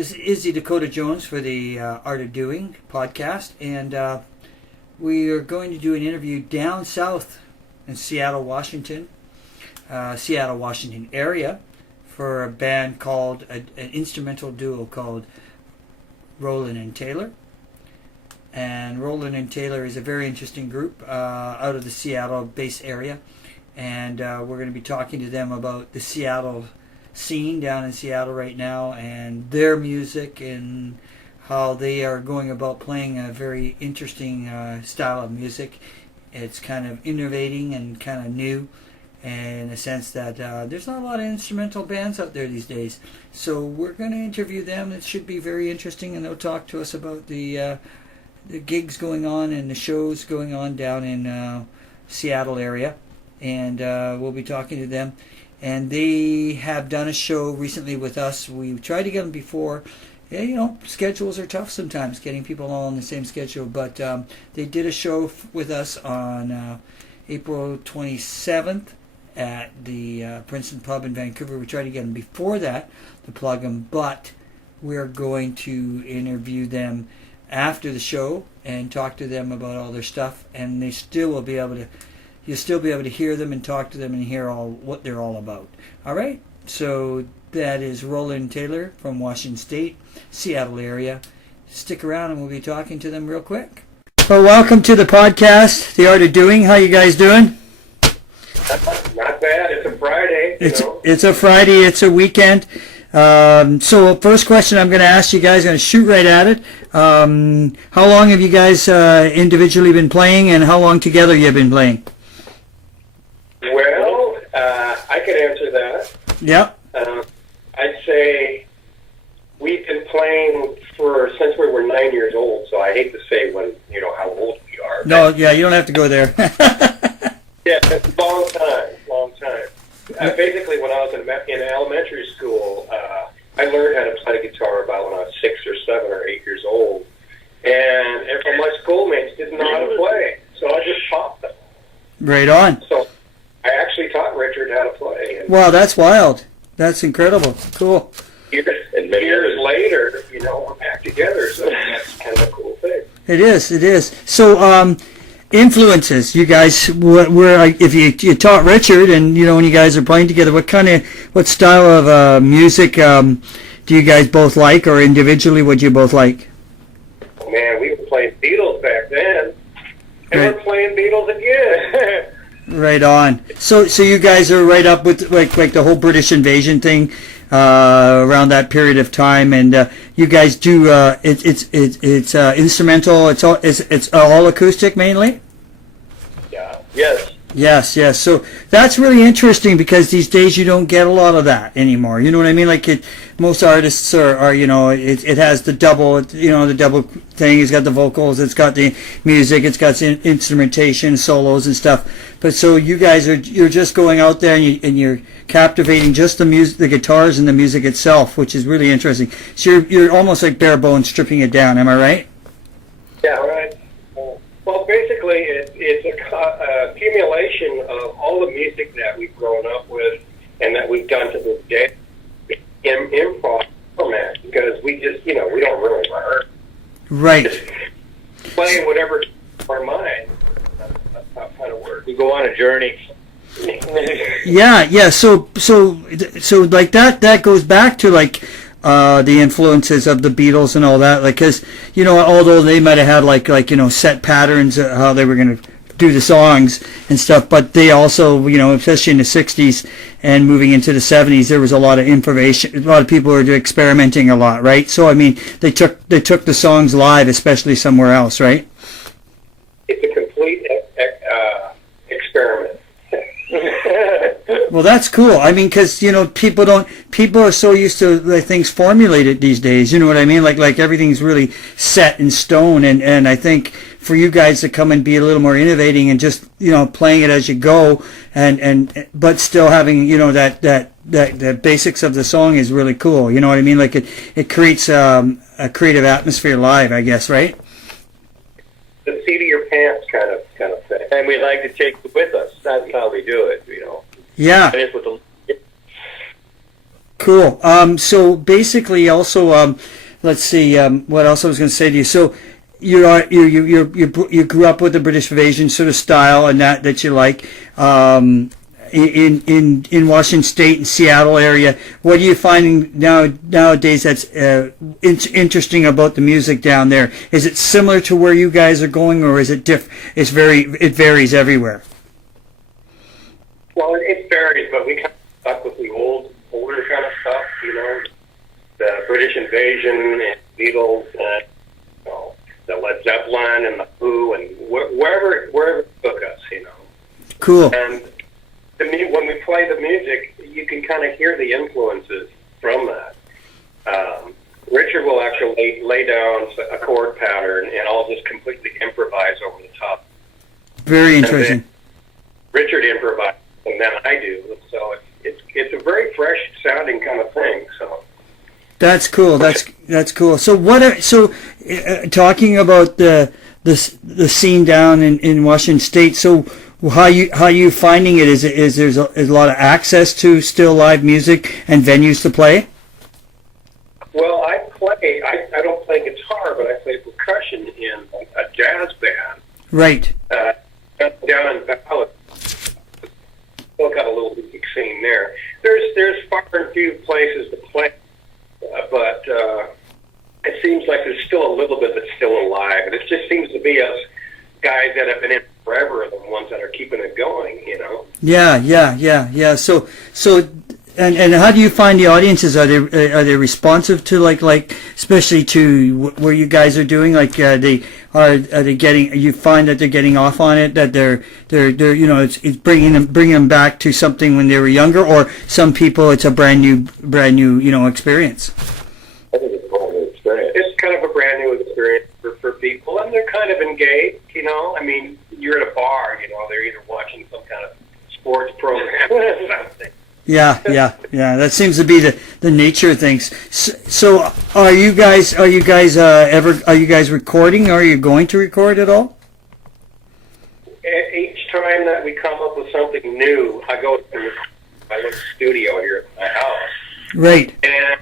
This is Izzy Dakota Jones for the Art of Doing podcast, and we are going to do an interview down south in Seattle, Washington area, for a band called an instrumental duo called Roland and Taylor. And Roland and Taylor is a very interesting group out of the Seattle base area, and we're going to be talking to them about the Seattle scene down in Seattle right now and their music and how they are going about playing a very interesting style of music. It's kind of innovating and kind of new in a sense that there's not a lot of instrumental bands out there these days. So we're going to interview them. It should be very interesting, and they'll talk to us about the gigs going on and the shows going on down in Seattle area, and we'll be talking to them. And they have done a show recently with us. We tried to get them before. Yeah, you know, schedules are tough sometimes, getting people all on the same schedule. But they did a show with us on April 27th at the Princeton Pub in Vancouver. We tried to get them before that to plug them, but we're going to interview them after the show and talk to them about all their stuff. And they still will be able to. You'll still be able to hear them and talk to them and hear all what they're all about. All right? So that is Roland Taylor from Washington State, Seattle area. Stick around and we'll be talking to them real quick. Well, welcome to the podcast, The Art of Doing. How you guys doing? Not bad. It's a Friday. It's a Friday. It's a weekend. So first question I'm going to ask you guys, I'm going to shoot right at it. How long have you guys individually been playing, and how long together you have been playing? Well, I could answer that. Yeah. I'd say we've been playing since we were 9 years old. So I hate to say how old we are. No, yeah, you don't have to go there. Yeah, it's a long time. Basically, when I was in elementary school, I learned how to play guitar about when I was 6 or 7 or 8 years old, and my schoolmates didn't know how to play, so I just taught them. Right on. So I actually taught Richard how to play. Wow, that's wild. That's incredible. Cool. Years later, we're back together, so that's kind of a cool thing. It is. So, influences, you guys, if you taught Richard, and when you guys are playing together, what style of music do you guys both like, or individually, what do you both like? Oh, man, we were playing Beatles back then, and right. We're playing Beatles again. Right on. So you guys are right up with like the whole British invasion thing around that period of time, and you guys do it's instrumental. It's all acoustic mainly. Yeah. Yes. Yes. So that's really interesting, because these days you don't get a lot of that anymore. You know what I mean? Like most artists are it has the double, the double thing. It's got the vocals, it's got the music, it's got instrumentation, solos and stuff. But so you guys you're just going out there and you're captivating just the music, the guitars and the music itself, which is really interesting. So you're almost like bare bones stripping it down. Am I right? Yeah, right. Well, basically, it's a accumulation of all the music that we've grown up with and that we've done to this day in improv format, because we just, we don't really learn. Right. Just play whatever comes to our mind. That's how it kind of works. We go on a journey. Yeah. So like that goes back to like the influences of the Beatles and all that, like, because although they might have had like set patterns of how they were going to do the songs and stuff, but they also especially in the 60s and moving into the 70s, there was a lot of information. A lot of people were experimenting a lot, right? So I mean, they took the songs live, especially somewhere else, right? It's a complete experiment. Well, that's cool. I mean, because people are so used to like things formulated these days. You know what I mean? Like everything's really set in stone. And I think for you guys to come and be a little more innovating and just playing it as you go, but still having that basics of the song is really cool. You know what I mean? Like it creates a creative atmosphere live, I guess, right? The seat of your pants kind of thing. And we like to take it with us. That's how we do it, Yeah. And it's with the Cool. So basically, also, let's see, what else I was going to say to you. So you grew up with the British invasion sort of style, and that you like. In Washington State and Seattle area, what are you finding nowadays that's interesting about the music down there? Is it similar to where you guys are going, or is it it varies everywhere? Well, it varies, but we kind of stuck with the older kind of stuff, the British invasion and Beatles and the Led Zeppelin and the Who and wherever it took us, Cool. And when we play the music, you can kind of hear the influences from that. Richard will actually lay down a chord pattern, and I'll just completely improvise over the top. Very interesting. Richard improvises, and then I do. So it's a very fresh sounding kind of thing. So that's cool. That's cool. So talking about the scene down in Washington State. So how you finding it? Is there's a lot of access to still live music and venues to play? Well, I don't play guitar, but I play percussion in a jazz band. Right. Down in Dallas. Still got a little music scene there. There's far and few places to play, but it seems like there's still a little bit that's still alive, and it just seems to be us guys that have been in forever are the ones that are keeping it going, Yeah. So and how do you find the audiences? Are they responsive to like especially to where you guys are doing? Like are they getting? You find that they're getting off on it? That they're it's bringing them back to something when they were younger, or some people it's a brand new experience. I think it's a brand new experience. It's kind of a brand new experience for people, and they're kind of engaged. I mean, you're at a bar. They're either watching some kind of sports program or something. Yeah. That seems to be the nature of things. So, are you guys recording? Or are you going to record at all? Each time that we come up with something new, I go to my little studio here at my house. Right. And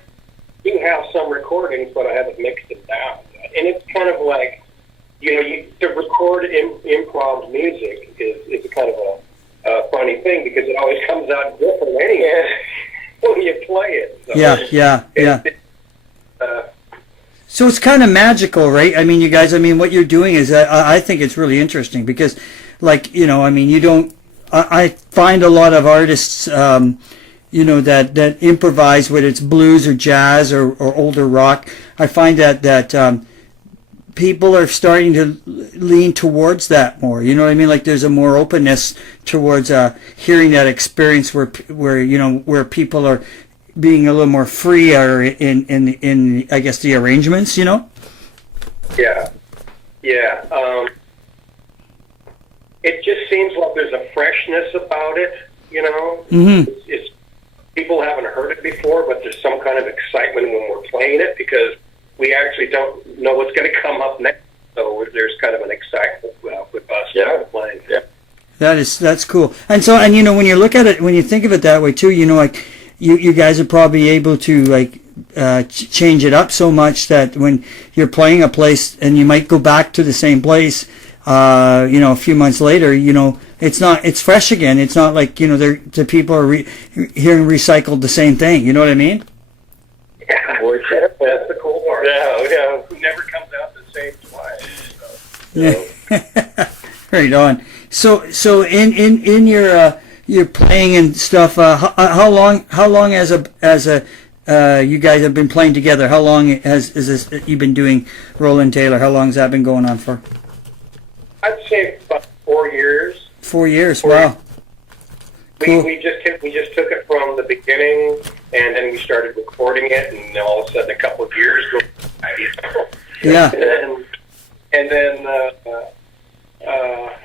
you have some recordings, but I haven't mixed them down. And it's kind of like, to record improv music is kind of a funny thing because it always comes out different anyway when you play it. So Yeah. So it's kind of magical, right? I mean, you guys, what you're doing is, I think it's really interesting because, you don't, I find a lot of artists, that improvise, whether it's blues or jazz or older rock. I find that people are starting to lean towards that more. You know what I mean? Like there's a more openness towards hearing that experience where people are being a little more free or in I guess the arrangements. Yeah. It just seems like there's a freshness about it. Mm-hmm. It's people haven't heard it before, but there's some kind of excitement when we're playing it because we actually don't know what's going to come up next, so there's kind of an excitement with us playing. Yeah, that's cool. And so, when you look at it, when you think of it that way too, you guys are probably able to change it up so much that when you're playing a place and you might go back to the same place, a few months later, it's fresh again. It's not like the people are hearing recycled the same thing. You know what I mean? Yeah, that's the cool part. Yeah. It never comes out the same twice. Yeah. Right on. So in your playing and stuff, how long as you guys have been playing together? How long is this you've been doing Roland Taylor? How long has that been going on for? I'd say about 4 years. 4 years. Wow. Cool. We just took it from the beginning, and then we started recording it, and all of a sudden, a couple of years go by. Yeah. And then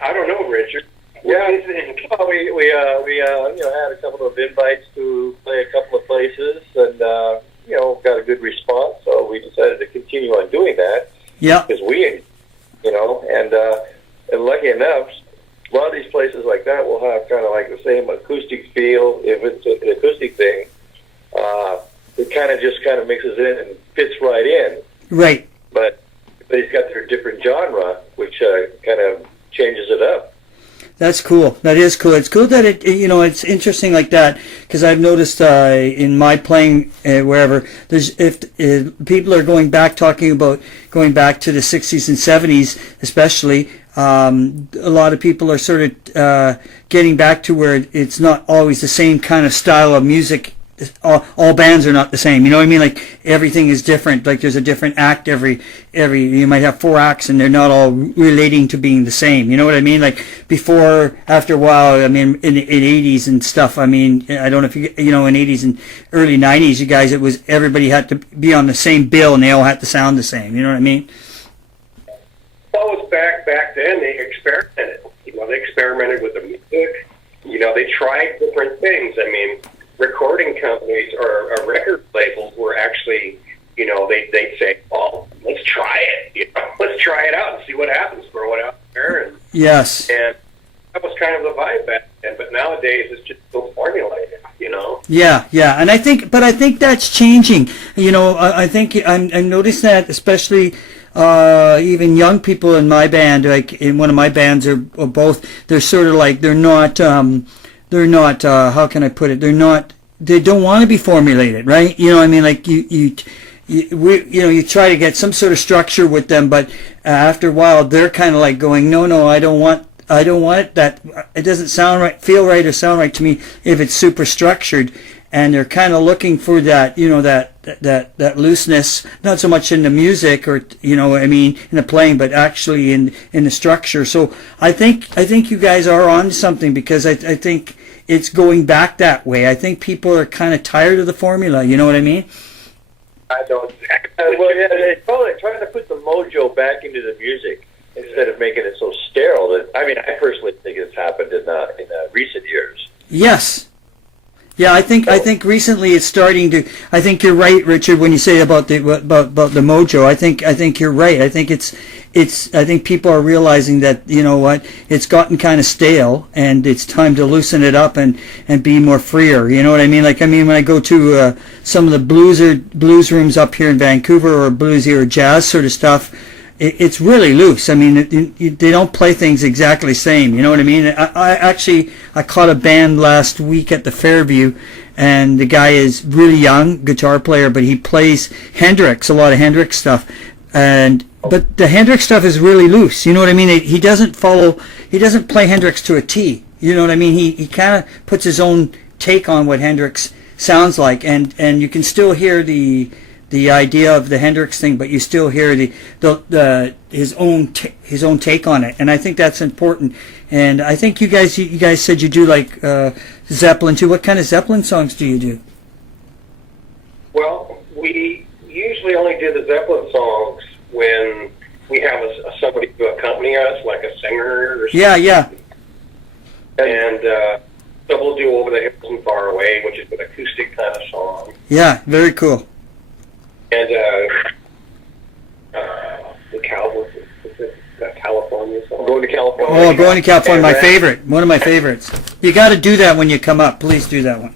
I don't know, Richard. Yeah, well, we had a couple of invites to play a couple of places, and got a good response. So we decided to continue on doing that. Yeah. Because and lucky enough, a lot of these places like that will have kind of like the same acoustic feel. If it's an acoustic thing, of mixes in and fits right in. Right. But he's got their different genre, which kind of changes it up. That's cool. That is cool. It's cool that it's interesting like that, because I've noticed in my playing wherever if people are talking about going back to the 60s and 70s, especially. A lot of people are sort of getting back to where it's not always the same kind of style of music. All bands are not the same, you know what I mean? Like everything is different. Like there's a different act every you might have 4 acts and they're not all relating to being the same, you know what I mean? Like before, after a while, I mean in 80s and stuff, I mean I don't know if in 80s and early 90s you guys, it was everybody had to be on the same bill and they all had to sound the same, you know what I mean? Well, it was back then they experimented. They experimented with the music. They tried different things. I mean, recording companies or record labels were actually, they'd say, "Well, let's try it. Let's try it out and see what happens. Throw it out there." And yes. And that was kind of the vibe back then. But nowadays, it's just so formulated. Yeah, and I think that's changing. I think I noticed that, especially even young people in my band, like in one of my bands, are both. They're sort of like they're not. How can I put it? They don't want to be formulated, right? You know what I mean? Like you try to get some sort of structure with them, but after a while they're kind of like going, no, I don't want it that it doesn't sound right, feel right, or sound right to me if it's super structured. And they're kind of looking for that, that looseness, not so much in the music or, in the playing, but actually in the structure. So I think you guys are on to something, because I think it's going back that way. I think people are kind of tired of the formula. You know what I mean? I don't. Well, yeah, they're probably trying to put the mojo back into the music instead of making it so sterile. I personally think it's happened in recent years. Yes. Yeah, I think recently it's starting to. I think you're right, Richard, when you say about the mojo. I think you're right. I think I think people are realizing that, it's gotten kind of stale and it's time to loosen it up and be more freer. You know what I mean? When I go to some of the blues rooms up here in Vancouver, or bluesy or jazz sort of stuff, it's really loose. I mean, they don't play things exactly the same. You know what I mean? I caught a band last week at the Fairview, and the guy is really young, guitar player, but he plays Hendrix, a lot of Hendrix stuff. But the Hendrix stuff is really loose. You know what I mean? He doesn't play Hendrix to a T. You know what I mean? He kind of puts his own take on what Hendrix sounds like, and you can still hear the idea of the Hendrix thing, but you still hear his own take on it, and I think that's important. And I think you guys said you do like Zeppelin too. What kind of Zeppelin songs do you do? Well, we usually only do the Zeppelin songs when we have somebody to accompany us, like a singer or something. Yeah. And so we'll do Over the Hills and Far Away, which is an acoustic kind of song. Yeah, very cool. And the California song. Going to California. Oh, Going to California, my favorite. One of my favorites. You got to do that when you come up. Please do that one.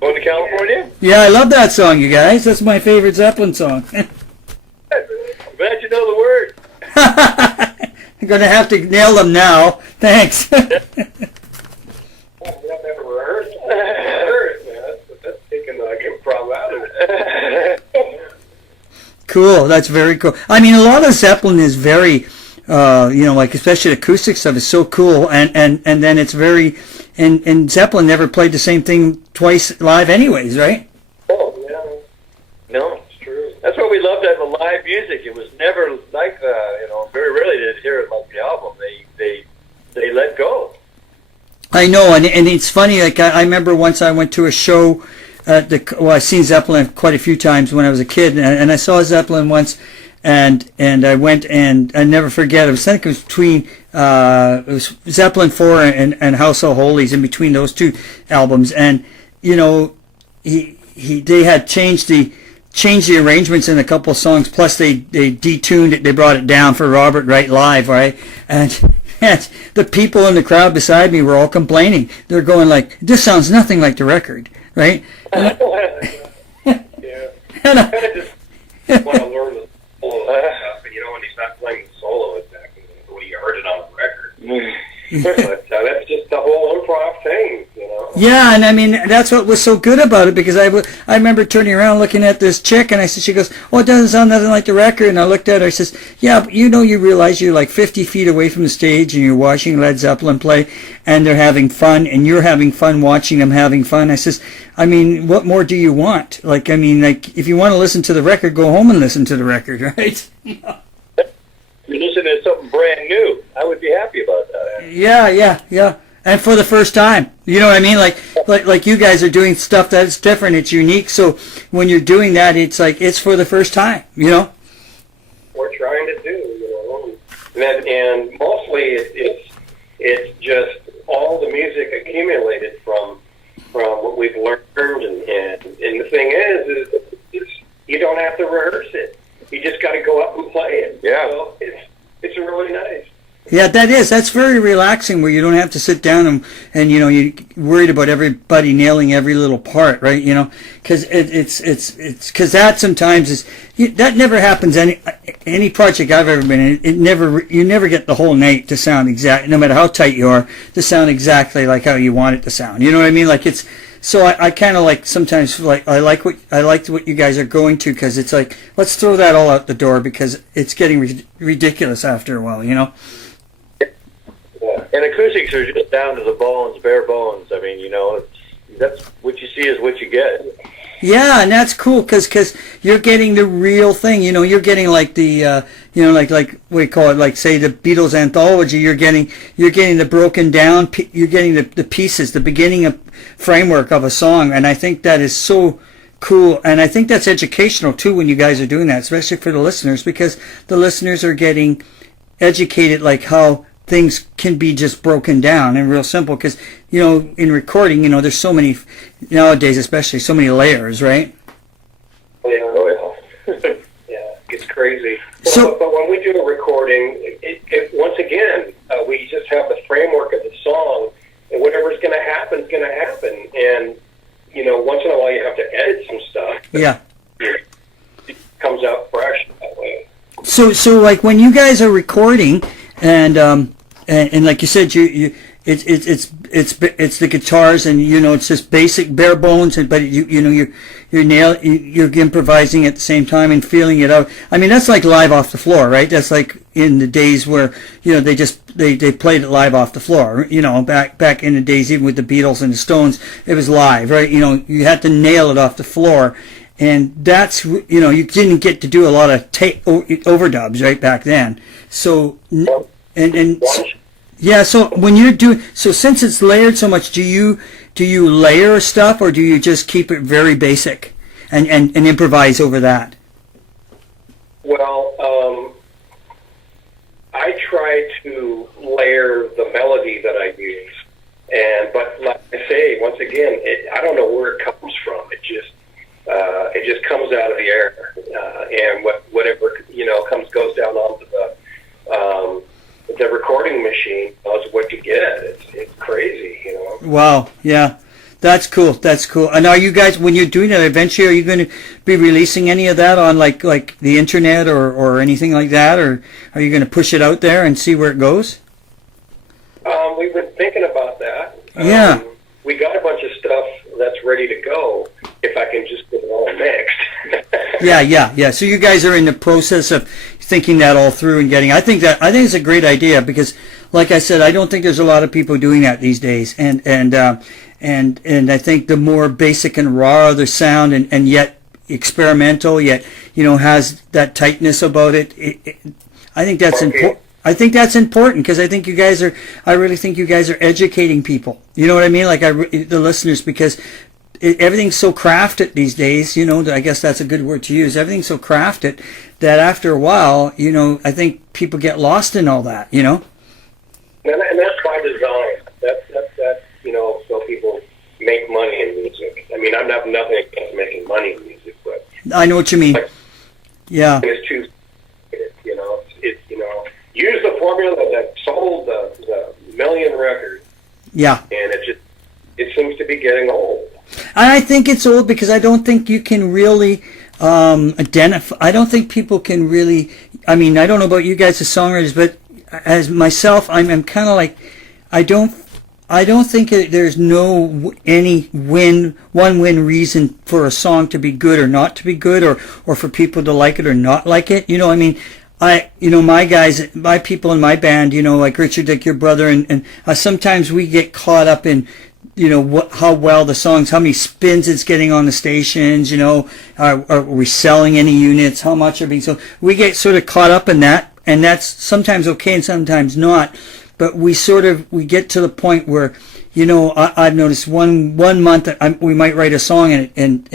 Going to California? Yeah, I love that song, you guys. That's my favorite Zeppelin song. I'm glad you know the word. I'm going to have to nail them now. Thanks. I've never rehearsed. That's taking like improv out of it. Cool. That's very cool. I mean, a lot of Zeppelin is very, like especially the acoustic stuff is so cool, and then it's very, and Zeppelin never played the same thing twice live, anyways, right? Oh yeah, no, it's true. That's what we loved at the live music. It was never like very rarely did you hear it like the album. They let go. I know, and it's funny. Like I remember once I went to a show. I've seen Zeppelin quite a few times when I was a kid, and I saw Zeppelin once, and I went, and I never forget. I think it was between it was Zeppelin 4 and House of Holies, in between those two albums, and they had changed the arrangements in a couple of songs. Plus they detuned it. They brought it down for Robert Wright live, right? And the people in the crowd beside me were all complaining. They're going like, "This sounds nothing like the record." Right? Yeah. kind of just want to learn the solo stuff, and when he's not playing the solo exactly the way you heard it on the record. But that's just the whole improv thing, Yeah, and I mean, that's what was so good about it, because I remember turning around looking at this chick, and she goes, oh, it doesn't sound nothing like the record. And I looked at her, I says, yeah, but you realize you're like 50 feet away from the stage, and you're watching Led Zeppelin play, and they're having fun, and you're having fun watching them having fun. I says, I mean, what more do you want? Like, I mean, like, if you want to listen to the record, go home and listen to the record, right? You're listening to something brand new. I would be happy about that. Yeah. And for the first time, you know what I mean? Like you guys are doing stuff that's different. It's unique. So when you're doing that, it's like it's for the first time. We're trying to do, and mostly it's just all the music accumulated from what we've learned, and the thing is you don't have to rehearse it. You just got to go up and play it. Yeah. So it's really nice. Yeah, that's very relaxing, where you don't have to sit down and you're worried about everybody nailing every little part, right? Because it's because that sometimes that never happens any project I've ever been in. You never get the whole night to sound exact, no matter how tight you are, to sound exactly like how you want it to sound. You know what I mean? Like it's. So I kind of like sometimes I like what you guys are going to, because it's like, let's throw that all out the door, because it's getting ridiculous after a while, Yeah. And acoustics are just down to the bones, bare bones. I mean, that's what you see is what you get. Yeah, and that's cool, because you're getting the real thing. You're getting like the like we call it, like say the Beatles anthology. You're getting the broken down. You're getting the pieces, the beginning of framework of a song, and I think that is so cool. And I think that's educational too when you guys are doing that, especially for the listeners, because the listeners are getting educated, like how things can be just broken down and real simple. Because in recording, there's so many nowadays, especially so many layers, right? Oh yeah. Yeah, it's crazy. So, but when we do a recording, once again, we just have the framework of the song, and whatever's going to happen is going to happen. And once in a while you have to edit some stuff. Yeah. It comes out fresh that way. So like when you guys are recording, and like you said, it's the guitars, and it's just basic bare bones, but you're improvising at the same time and feeling it out. I mean, that's like live off the floor, right? That's like in the days where they played it live off the floor. Back in the days, even with the Beatles and the Stones, it was live, right? You had to nail it off the floor. And that's, you didn't get to do a lot of overdubs right back then. So, yeah, so when you're doing, so since it's layered so much, do you layer stuff, or do you just keep it very basic and improvise over that? Well, I try to layer the melody that I use, but like I say, once again, I don't know where it comes from. It just comes out of the air, and whatever goes down onto the recording machine knows what you get. It's crazy, Wow, yeah, that's cool. And are you guys, when you're doing that, eventually, are you going to be releasing any of that on like the internet or anything like that, or are you going to push it out there and see where it goes? We've been thinking about that. Yeah. We got a bunch of stuff that's ready to go, if I can just get it all mixed. Yeah. So you guys are in the process of thinking that all through and getting. I think it's a great idea, because, like I said, I don't think there's a lot of people doing that these days, and I think the more basic and raw the sound, and yet experimental, yet has that tightness about it. I think that's important. I think that's important, because I really think you guys are educating people. You know what I mean? Like the listeners, because everything's so crafted these days. I guess that's a good word to use. Everything's so crafted that after a while, I think people get lost in all that. And that's by design. That's so people make money in music. I mean, I'm not nothing against making money in music, but I know what you mean. Yeah. It's too. Use the formula that sold the million records. Yeah. And it seems to be getting old. And I think it's old because I don't think you can really identify. I don't think people can really. I mean, I don't know about you guys as songwriters, but as myself, I'm kind of like, I don't. I don't think there's any one win reason for a song to be good or not to be good, or for people to like it or not like it. I mean, my guys, my people in my band, like Richard, like your brother, and sometimes we get caught up in, how well the songs, how many spins it's getting on the stations, are we selling any units, how much are being sold. We get sort of caught up in that, and that's sometimes okay and sometimes not. But we get to the point where, I've noticed one month that we might write a song and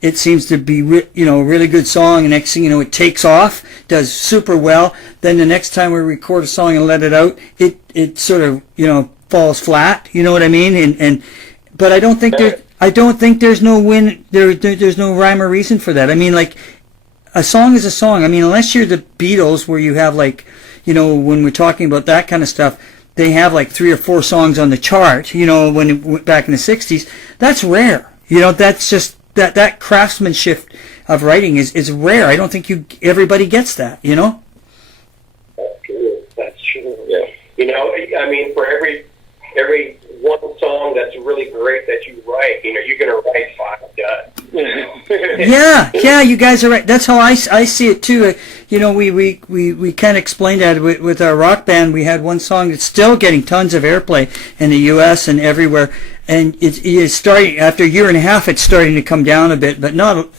it seems to be a really good song, and next thing you know, it takes off, does super well. Then the next time we record a song and let it out, it sort of falls flat. You know what I mean? But I don't think there's no win. There's no rhyme or reason for that. I mean, like, a song is a song. I mean, unless you're the Beatles, where you have like, when we're talking about that kind of stuff, they have like 3 or 4 songs on the chart, back in the 60s. That's rare. That's just, that craftsmanship of writing is rare. I don't think everybody gets that, That's true. That's true. Yeah. I mean, for every one song that's really great that you write, you're going to write 5 done. Yeah, you guys are right. That's how I see it too. We kind of explained that with our rock band. We had one song that's still getting tons of airplay in the U.S. and everywhere, and it's starting after a year and a half. It's starting to come down a bit, but not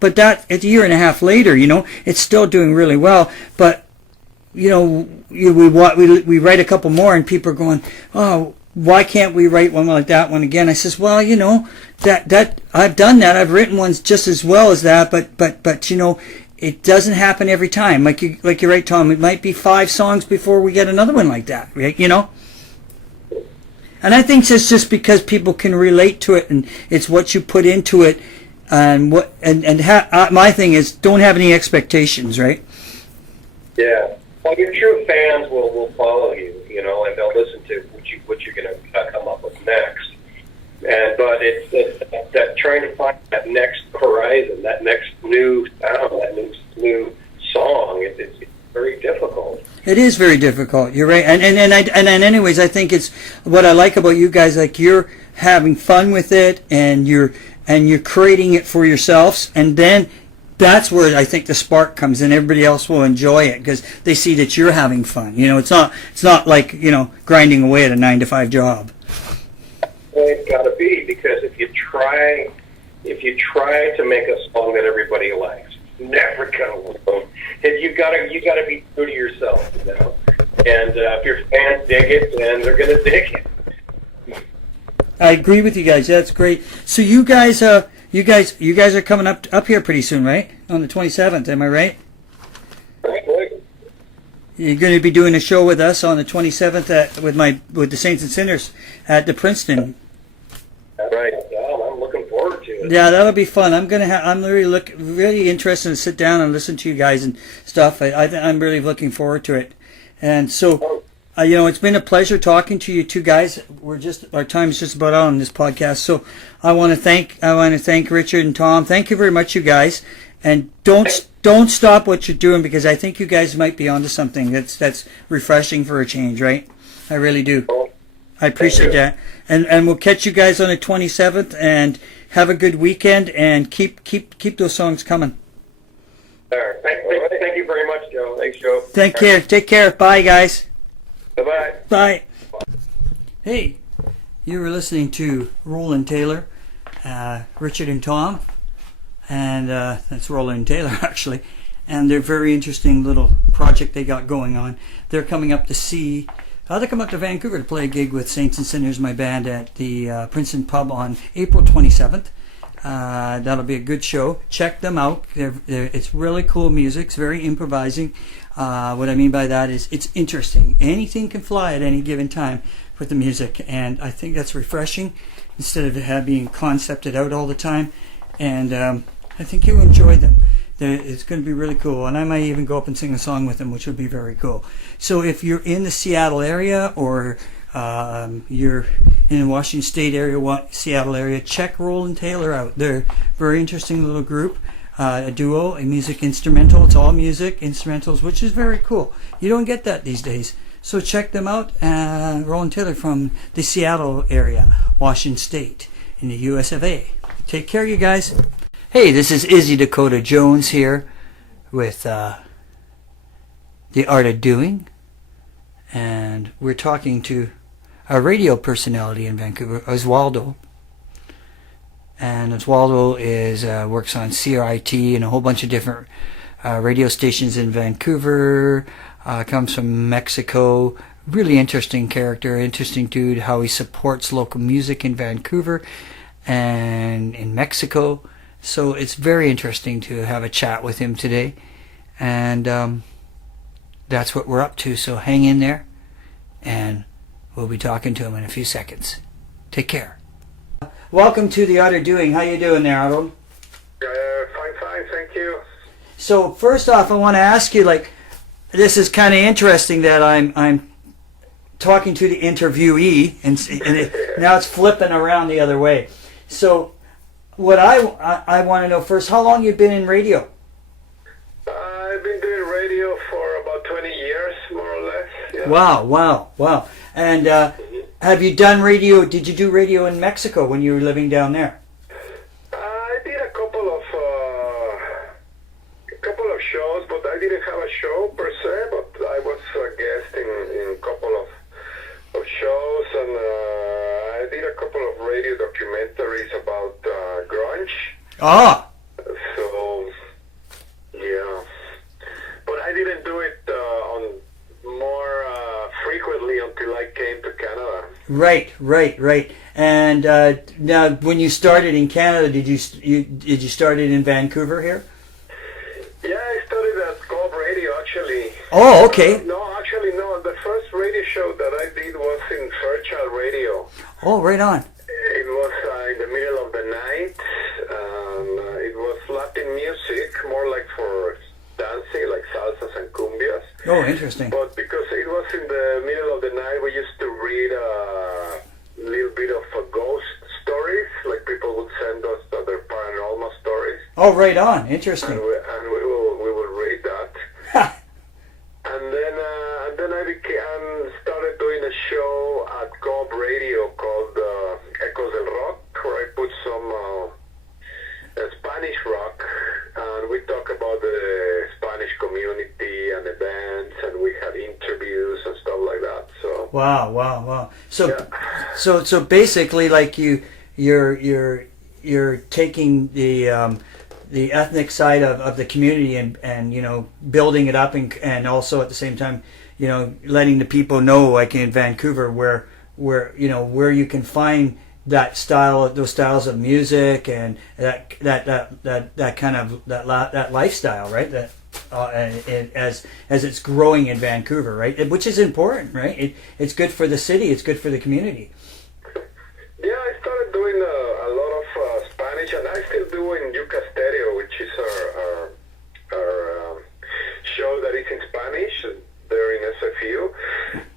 But that it's a year and a half later, it's still doing really well. But we write a couple more, and people are going, oh, why can't we write one like that one again? I says, well, that I've done that. I've written ones just as well as that, but it doesn't happen every time. Like you're right, Tom. It might be 5 songs before we get another one like that, right? And I think it's just because people can relate to it, and it's what you put into it, and my thing is, don't have any expectations, right? Yeah. Well, your true fans will follow you, and they'll listen to what you're going to come up with next. But it's that trying to find that next horizon, that next new sound, that new song. It's very difficult. It is very difficult. You're right. And anyways, I think it's what I like about you guys. Like, you're having fun with it, and you're creating it for yourselves, and then that's where I think the spark comes in. Everybody else will enjoy it because they see that you're having fun. It's not like grinding away at a 9-to-5 job. Well, it's got to be, because if you try to make a song that everybody likes, never gonna win. You gotta be true to yourself, And if your fans dig it, then they're gonna dig it. I agree with you guys. That's great. So you guys are coming up here pretty soon, right? On the 27th, am I right? Right. You're going to be doing a show with us on the 27th with the Saints and Sinners at the Princeton. Right. Well, I'm looking forward to it. Yeah, that'll be fun. I'm really interested to sit down and listen to you guys and stuff. I'm really looking forward to it. And so, it's been a pleasure talking to you two guys. Our time is just about out on this podcast. So I want to thank Richard and Tom. Thank you very much, you guys. And don't stop what you're doing, because I think you guys might be onto something that's refreshing for a change, right? I really do. I appreciate that. And we'll catch you guys on the 27th, and have a good weekend, and keep those songs coming. All right. Thank you very much, Joe. Thanks, Joe. Take care. Bye, guys. Bye-bye. Bye. Hey, you were listening to Roland Taylor, Richard and Tom, and that's Roland and Taylor, actually, and their very interesting little project they got going on. They're coming up to come up to Vancouver to play a gig with Saints and Sinners, my band, at the Princeton Pub on April 27th. That'll be a good show. Check them out. It's really cool music. It's very improvising. What I mean by that is it's interesting. Anything can fly at any given time with the music, and I think that's refreshing instead of being concepted out all the time. And I think you'll enjoy them. It's going to be really cool, and I might even go up and sing a song with them, which would be very cool. So if you're in the Seattle area, or you're in the Washington State area, Seattle area, check Roland Taylor out. They're a very interesting little group. a duo, a music instrumental. It's all music instrumentals, which is very cool. You don't get that these days. So check them out. Roland Taylor from the Seattle area, Washington State, in the US of A. Take care, you guys. Hey, this is Izzy Dakota Jones here with The Art of Doing. And we're talking to a radio personality in Vancouver, Oswaldo. And Oswaldo works on CRIT and a whole bunch of different radio stations in Vancouver. Comes from Mexico. Really interesting character, interesting dude. How he supports local music in Vancouver and in Mexico. So it's very interesting to have a chat with him today. And that's what we're up to. So hang in there, and we'll be talking to him in a few seconds. Take care. Welcome to The Art of Doing. How you doing there, Arnold? Fine, thank you. So first off, I want to ask you, like, this is kind of interesting that I'm talking to the interviewee, and now it's flipping around the other way. So what I want to know first, how long you been in radio? I've been doing radio for about 20 years, more or less. Yeah. Wow. And have you done radio? Did you do radio in Mexico when you were living down there? I did a couple of shows, but I didn't have a show per se. But I was a guest in a couple of shows, and I did a couple of radio documentaries about grunge. Ah. So yeah, but I didn't do it on more frequently until I came to Canada. Right. And now, when you started in Canada, did you start it in Vancouver here? Yeah, I started at Gold Radio actually. Oh, okay. No. The first radio show that I did was in Fairchild Radio. Oh, right on. It was in the middle of the night. It was Latin music, more like for dancing, like salsas and cumbias. Oh, interesting. But because it was in the middle of the night, we used to read a little bit of ghost stories, like people would send us their paranormal stories. Oh, right on. Interesting. And we will read that. And then I started doing a show at Gold Radio called Ecos del Rock, where I put some Spanish rock, and we talk about the Spanish community and events, and we had interviews and stuff like that. So wow. So yeah. so basically, like you're taking the ethnic side of the community and building it up and also at the same time letting the people know, like in Vancouver, where you can find those styles of music and that kind of that lifestyle, right? That as it's growing in Vancouver, right? Which is important, right? It's good for the city. It's good for the community. Yeah, I started doing a lot of Spanish, and I still do in Yuca Stereo, which is our show that is in Spanish there in SFU.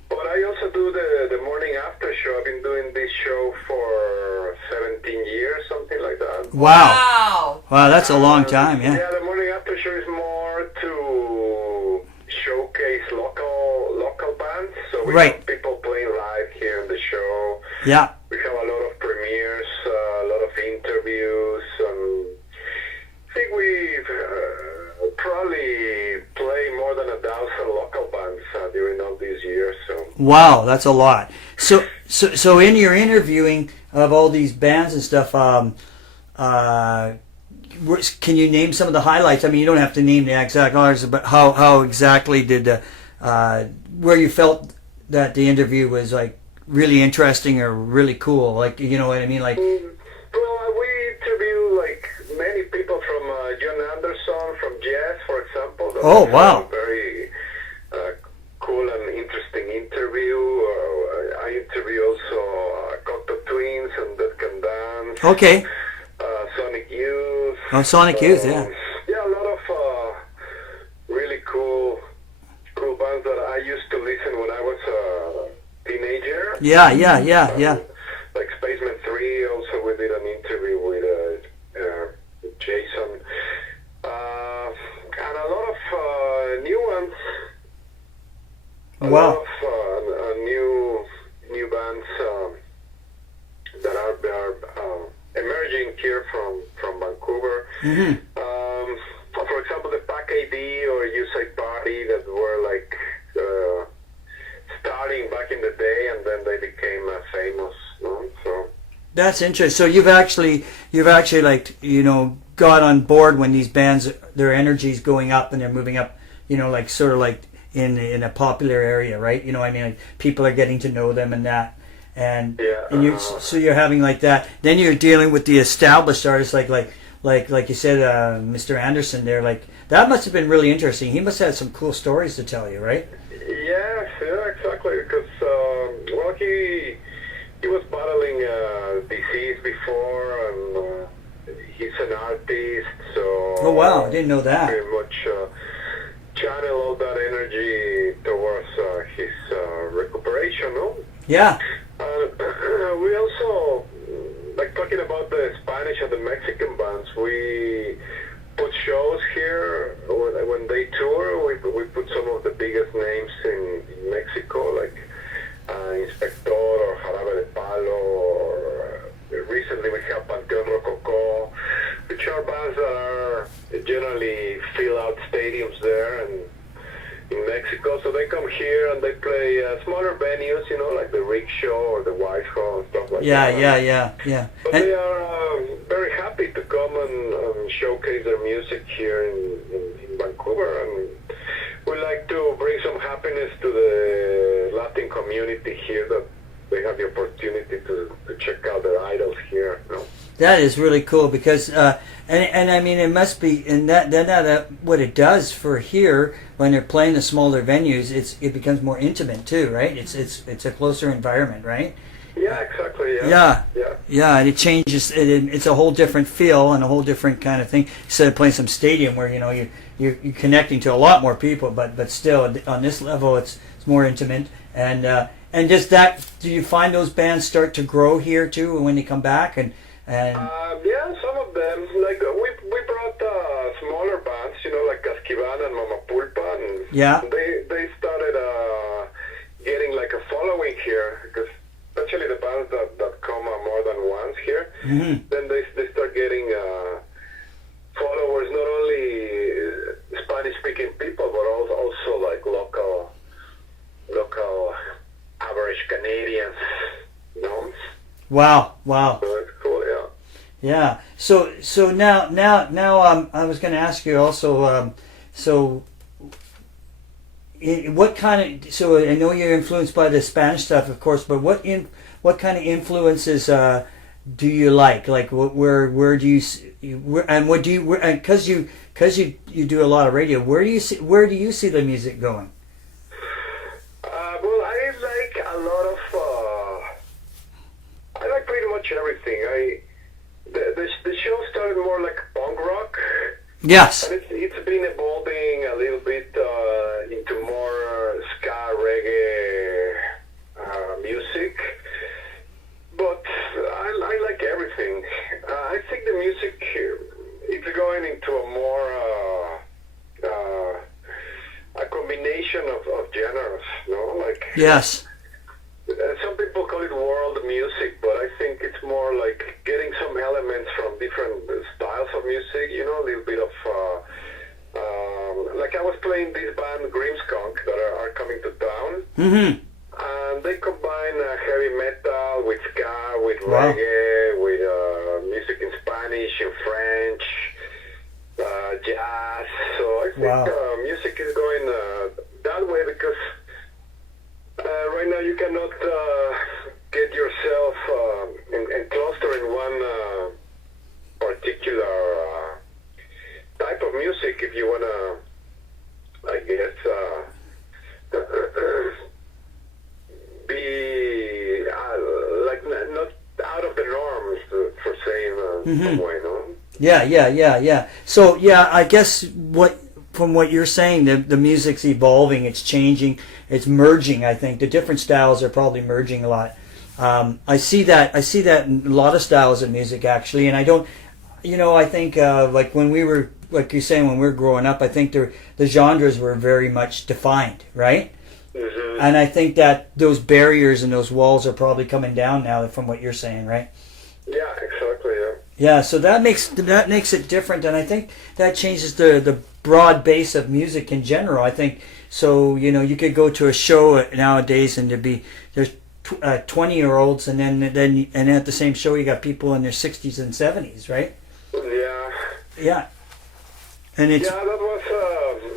But I also do the morning after show. I've been doing this show for 17 years, something like that. Wow, that's a long time, yeah. Yeah, the morning after show is more to showcase local bands. So we have people playing live here in the show. Yeah. We have a lot of premieres, a lot of interviews, and I think we've probably played more than 1,000 local bands during all these years. So. Wow, that's a lot. So in your interviewing of all these bands and stuff, can you name some of the highlights? I mean, you don't have to name the exact artists, but how exactly did where you felt that the interview was like really interesting or really cool? Like, you know what I mean? Like, well, we interview like many people from John Anderson from Jazz, for example. That oh, was wow. A very cool and interesting interview. I interview also Cocteau Twins and That Can Dance. Okay. Sonic Youth. Oh, Sonic Youth, yeah. Yeah, a lot of really cool bands that I used to listen when I was a teenager. Yeah. Like Spaceman 3, also we did an interview with Jason. a Wow. lot of new bands that are emerging here from Vancouver. Mm-hmm. For example, the Pack AD or USA Party that were like starting back in the day, and then they became famous. No? So That's interesting. So you've actually like, you know, got on board when these bands, their energy's going up and they're moving up, you know, like sort of like in a popular area, right? You know, I mean, like, people are getting to know them and that, and yeah, so you're having like that. Then you're dealing with the established artists, like you said, Mr. Anderson. There, like that must have been really interesting. He must have had some cool stories to tell you, right? yeah, exactly. Because well, he was battling disease before, and he's an artist, so Oh wow, I didn't know that. pretty much channel all that energy towards his recuperation. No? Yeah. We also, like talking about the Spanish and the Mexican bands, we put shows here when they tour. We put some of the biggest names in Mexico, like Inspector or Jarabe de Palo, or recently we have Panteón Rococo, which are bands that are generally fill out stadiums there and in Mexico. So they come here and they play smaller venues, you know, like the Rickshaw or the Whitehall and stuff like Yeah, that. yeah. But And- they are very happy to come and showcase their music here in Vancouver, and we like to bring some happiness to the Latin community here, that they have the opportunity to check out their idols here. You know? That is really cool because, and I mean, it must be, and that what it does for here when they're playing the smaller venues, it becomes more intimate too, right? It's a closer environment, right? Yeah, exactly. Yeah. Yeah, and it changes. It's a whole different feel and a whole different kind of thing. Instead of playing some stadium where you're connecting to a lot more people, but still on this level it's more intimate. And just that, do you find those bands start to grow here too when they come back and Yeah, some of them. Like we brought smaller bands, you know, like Casquivan and Mama Pulpa, and Yeah. they started getting like a following here, because especially the bands that come more than once here, Mhm. then they start getting followers, not only Spanish-speaking people, but also like local average Canadians, you know. Wow. So it's cool, yeah. Yeah. So now I was going to ask you also. What kind of? So I know you're influenced by the Spanish stuff, of course, but what kind of influences do you like? Like where do you and what do you? Because you do a lot of radio. Where do you see the music going? Well, I like a lot of. I like pretty much everything. The show started more like punk rock, Yes. and it's been evolving a little bit into more ska reggae music. But I like everything. I think the music it's going into a more a combination of genres, no? Like Yes. some people call it world music, but I think it's more like getting some elements from different styles of music, you know, a little bit of like I was playing this band Grimskunk that are coming to town, Mm-hmm. and they combine heavy metal with ska, with Wow. reggae, with music in Spanish, in French, jazz. So I think Wow. music is going that way, because right now you cannot get yourself enclosed in one particular type of music if you want to, I guess, be like not out of the norms, for saying some way, no? Yeah. So yeah, I guess from what you're saying, the music's evolving, it's changing, it's merging. I think the different styles are probably merging a lot. I see that in a lot of styles of music actually, and I don't, I think like when we were, like you're saying, when we were growing up, I think the genres were very much defined, right? And I think that those barriers and those walls are probably coming down now, from what you're saying, right? Yeah, exactly. Yeah. Yeah, so that makes it different, and I think that changes the broad base of music in general. I think so. You know, you could go to a show nowadays, and there's 20-year-olds, and then at the same show you got people in their 60s and 70s, right? Yeah. Yeah. And it's that was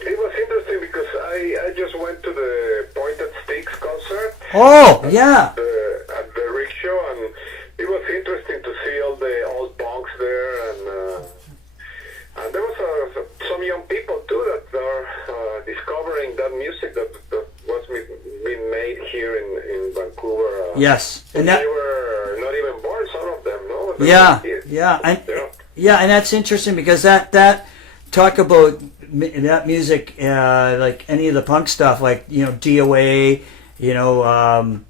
it was interesting because I just went to the Pointed Sticks concert. oh yeah. At the rickshaw, and it was interesting to see all the old punks there, and there was some young people too that are discovering that music that was being made here in Vancouver. Yes, and that they were not even born, some of them, no? And that's interesting because that talk about that music, like any of the punk stuff, like, you know, DOA, you know,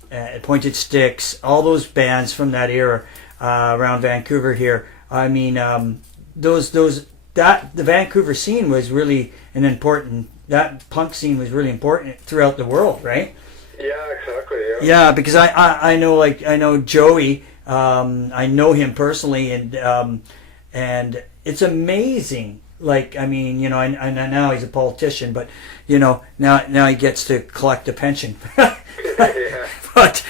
Pointed Sticks, all those bands from that era around Vancouver here. I mean, the Vancouver scene was really that punk scene was really important throughout the world, right? Yeah, exactly. Yeah. Yeah, because I know Joey. I know him personally, and it's amazing. Like, I mean, you know, and now he's a politician, but, you know, now he gets to collect a pension. but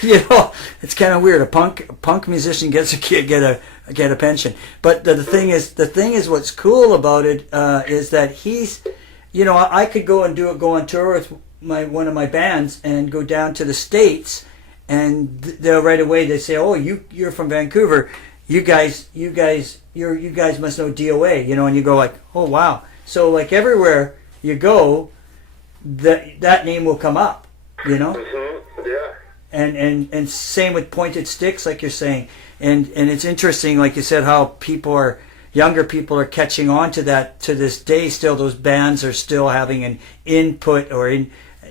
you know, it's kind of weird. A punk musician gets get a pension. But the thing is, what's cool about it is that he's, you know, I could go on tour with one of my bands and go down to the States, and they'll right away they say, oh, you're from Vancouver. You guys must know DOA, you know, and you go like, oh wow. So like everywhere you go, that name will come up, you know. Yeah. And same with Pointed Sticks, like you're saying, and it's interesting, like you said, how younger people are catching on to that to this day. Still, those bands are still having an input or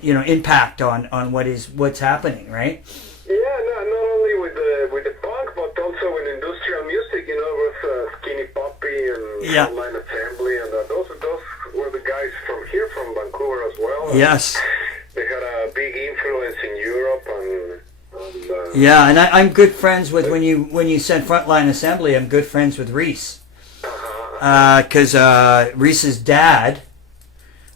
impact on what's happening, right? Yeah, not only with the punk, but also with industrial music. You know, with Skinny Puppy and Frontline Assembly, and those were the guys from here, from Vancouver as well. Yes. They had a big influence in Europe, and yeah, and I'm good friends with when you said Frontline Assembly. I'm good friends with Reese, because Reese's dad.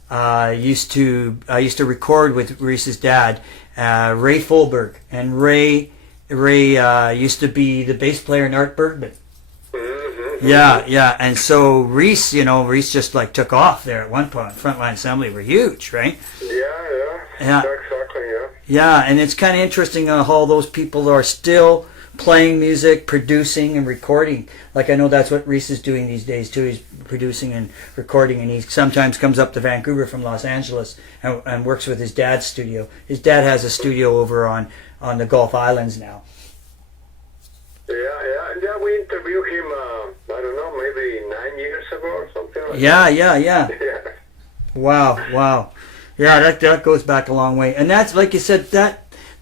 I used to record with Reese's dad, Ray Fulberg, and Ray used to be the bass player in Art Bergman. Yeah, and so Reese just like took off there at one point. Frontline Assembly were huge, right? Yeah, exactly, yeah. Yeah, and it's kind of interesting how those people are still playing music, producing and recording. Like, I know that's what Reese is doing these days too. He's producing and recording, and he sometimes comes up to Vancouver from Los Angeles and works with his dad's studio. His dad has a studio over on the Gulf Islands now. Yeah, we interviewed him, I don't know, maybe 9 years ago or something like that. Yeah. Yeah. Wow. Yeah, that goes back a long way. And that's, like you said,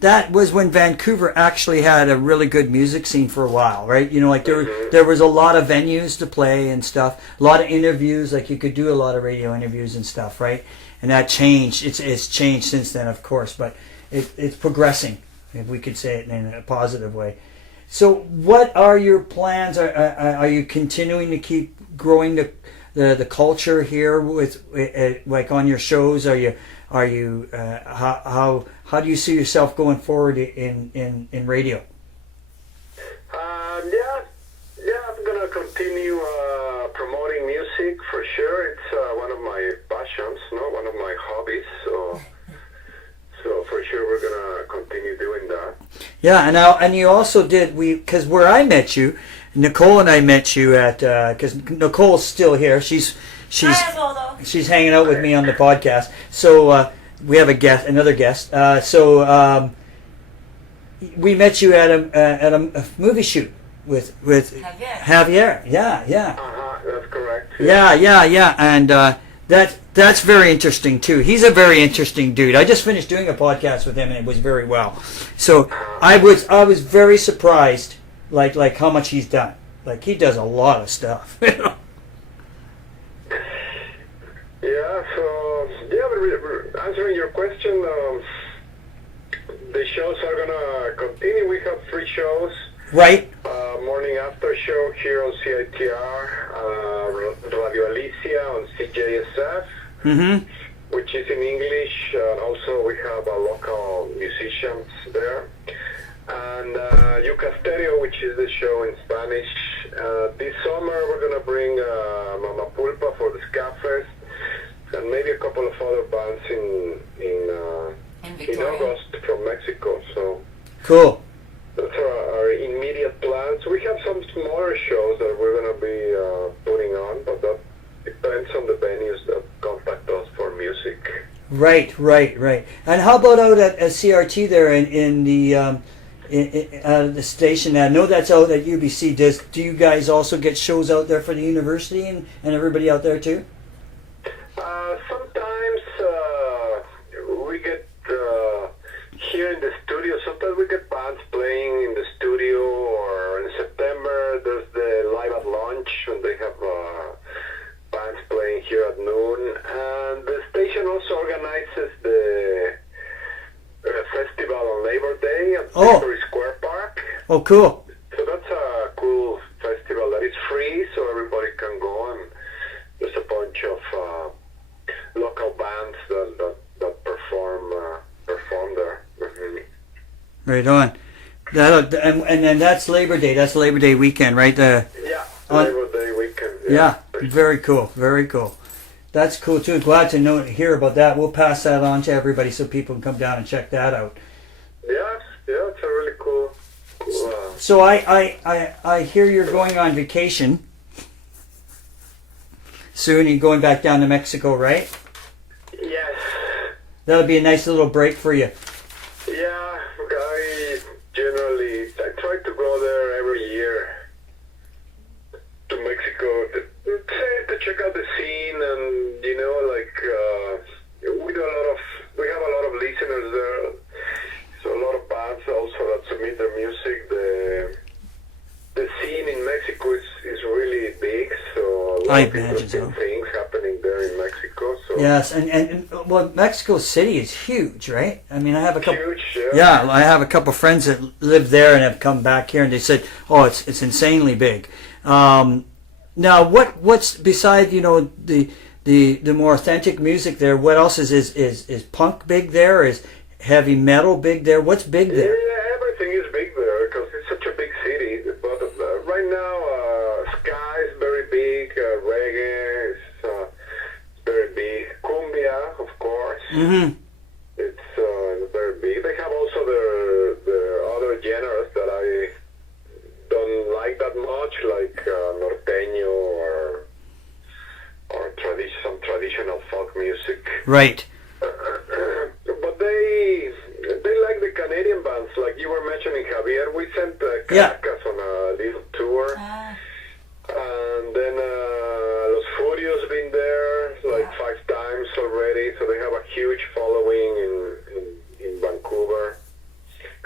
that was when Vancouver actually had a really good music scene for a while, right? You know, like there was a lot of venues to play and stuff, a lot of interviews, like you could do a lot of radio interviews and stuff, right? And that changed. It's changed since then, of course, but it's progressing, if we could say it in a positive way. So what are your plans? Are you continuing to keep growing the culture here with like on your shows? Are you how do you see yourself going forward in radio? I'm gonna continue promoting music for sure. It's one of my passions, one of my hobbies. So for sure we're gonna continue doing that. Yeah, and you also did because where I met you, Nicole and I met you at because Nicole's still here. She's Hi, Oswaldo. She's hanging out with me on the podcast. So we have another guest. We met you at a movie shoot with Javier. Yeah. That's correct. Yeah. And that's very interesting too. He's a very interesting dude. I just finished doing a podcast with him, and it was very well. So I was very surprised, like how much he's done. Like, he does a lot of stuff. Yeah, so, yeah, answering your question, the shows are gonna continue. We have 3 shows. Right. Morning after show here on CITR, Radio Alicia on CJSF, Mm-hmm. which is in English. Also, we have local musicians there. And Yuca Stereo, which is the show in Spanish. This summer, we're going to bring Mama Pulpa for the Ska Fest, and maybe a couple of other bands in August from Mexico. So Cool. that's our immediate plans. We have some smaller shows that we're going to be putting on, but that depends on the venues that contact us for music. Right. And how about out at CRT there in the the station? I know that's out at UBC. Do you guys also get shows out there for the university and everybody out there too? Sometimes we get here in the studio. Sometimes we get bands playing in the studio, or in September there's the Live at Lunch when they have bands playing here at noon. And the station also organizes the festival on Labor Day at Victory Square Park. Oh, cool. So that's a cool festival that is free, so everybody can go, and there's a bunch of local bands that perform there. Mm-hmm. Right on. And then that's Labor Day. That's Labor Day weekend, right? Yeah, Labor Day weekend. Yeah, very cool. Very cool. That's cool too. Glad to hear about that. We'll pass that on to everybody so people can come down and check that out. Yeah, it's a really cool. So I hear you're going on vacation soon. You're going back down to Mexico, right? Yes. That'll be a nice little break for you. Yeah, I try to go there every year to Mexico to check out the scene, and we have a lot of listeners there, so a lot of bands also that submit their music. The scene in Mexico is really big, so a lot of interesting things happening there in Mexico. So yes, and well, Mexico City is huge, right? I mean, I have a couple. Huge, yeah. I have a couple friends that live there and have come back here, and they said, "Oh, it's insanely big." Now, what's beside the more authentic music there? What else is punk big there? Is heavy metal big there? What's big there? Yeah, everything is big there because it's such a big city. But right now, ska is very big. Reggae is very big. Cumbia, of course. Mm-hmm. It's very big. They have also the other genres that I don't like that much, like norteño or some traditional folk music. Right. But they like the Canadian bands, like you were mentioning, Javier. We sent Caracas on a little tour, and then Los Furios been there like 5 times already. So they have a huge following in Vancouver.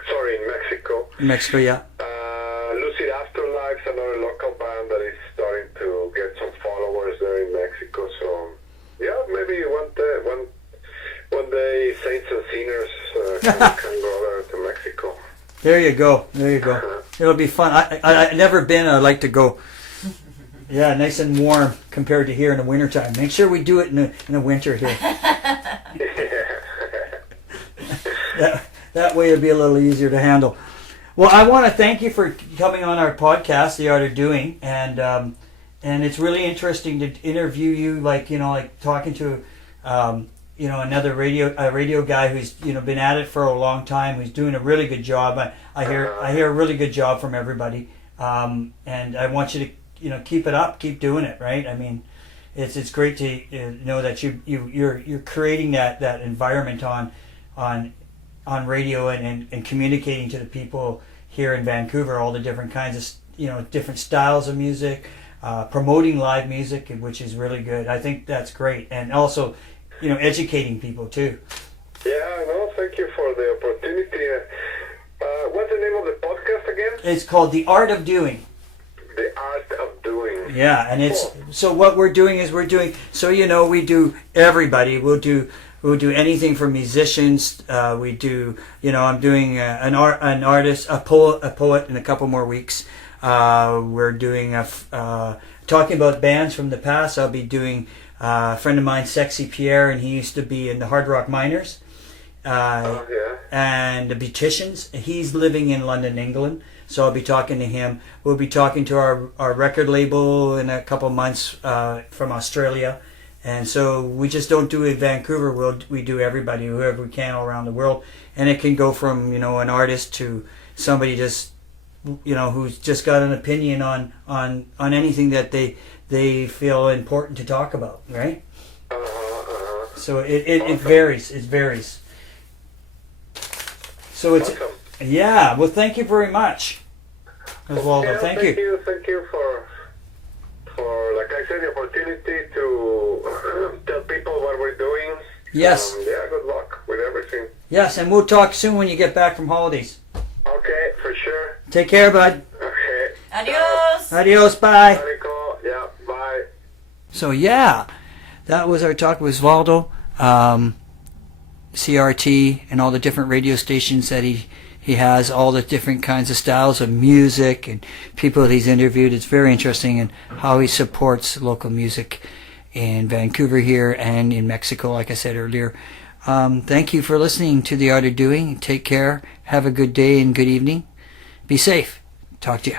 Sorry, in Mexico. In Mexico, yeah. Lucid Afterlife's another local band that is starting to get some followers there in Mexico. So yeah, maybe one day Saints and Sinners can go there to Mexico. There you go. It'll be fun. I've never been. I'd like to go. Yeah, nice and warm compared to here in the wintertime. Make sure we do it in the winter here. That way it'll be a little easier to handle. Well, I want to thank you for coming on our podcast, The Art of Doing, and it's really interesting to interview you, like talking to another radio guy who's been at it for a long time, who's doing a really good job. I hear a really good job from everybody, and I want you to keep it up, keep doing it, right? I mean, it's great to know that you're creating that environment on radio and communicating to the people here in Vancouver, all the different kinds of different styles of music, promoting live music, which is really good. I think that's great, and also educating people too. Yeah, no, thank you for the opportunity. What's the name of the podcast again? It's called The Art of Doing. the art of doing. Yeah, and it's so what we're doing is so we do everybody. We'll do anything from musicians. We do I'm doing an artist, a poet in a couple more weeks. We're doing talking about bands from the past. I'll be doing a friend of mine, Sexy Pierre, and he used to be in the Hard Rock Miners. And the Beauticians. He's living in London, England. So I'll be talking to him. We'll be talking to our record label in a couple months from Australia. And so we just don't do it in Vancouver. We do everybody, whoever we can all around the world. And it can go from, an artist to somebody just, who's just got an opinion on anything that they feel important to talk about, right? So it varies. It varies. So it's... Awesome. Yeah, well, thank you very much, Oswaldo. Thank you. Thank you for, like I said, the opportunity to tell people what we're doing. Yes. Good luck with everything. Yes, and we'll talk soon when you get back from holidays. Okay, for sure. Take care, bud. Okay. Adios. Adios, bye. Yeah, bye. So, that was our talk with Oswaldo, CRT, and all the different radio stations that he has, all the different kinds of styles of music and people that he's interviewed. It's very interesting and how he supports local music in Vancouver here and in Mexico, like I said earlier. Thank you for listening to The Art of Doing. Take care. Have a good day and good evening. Be safe. Talk to you.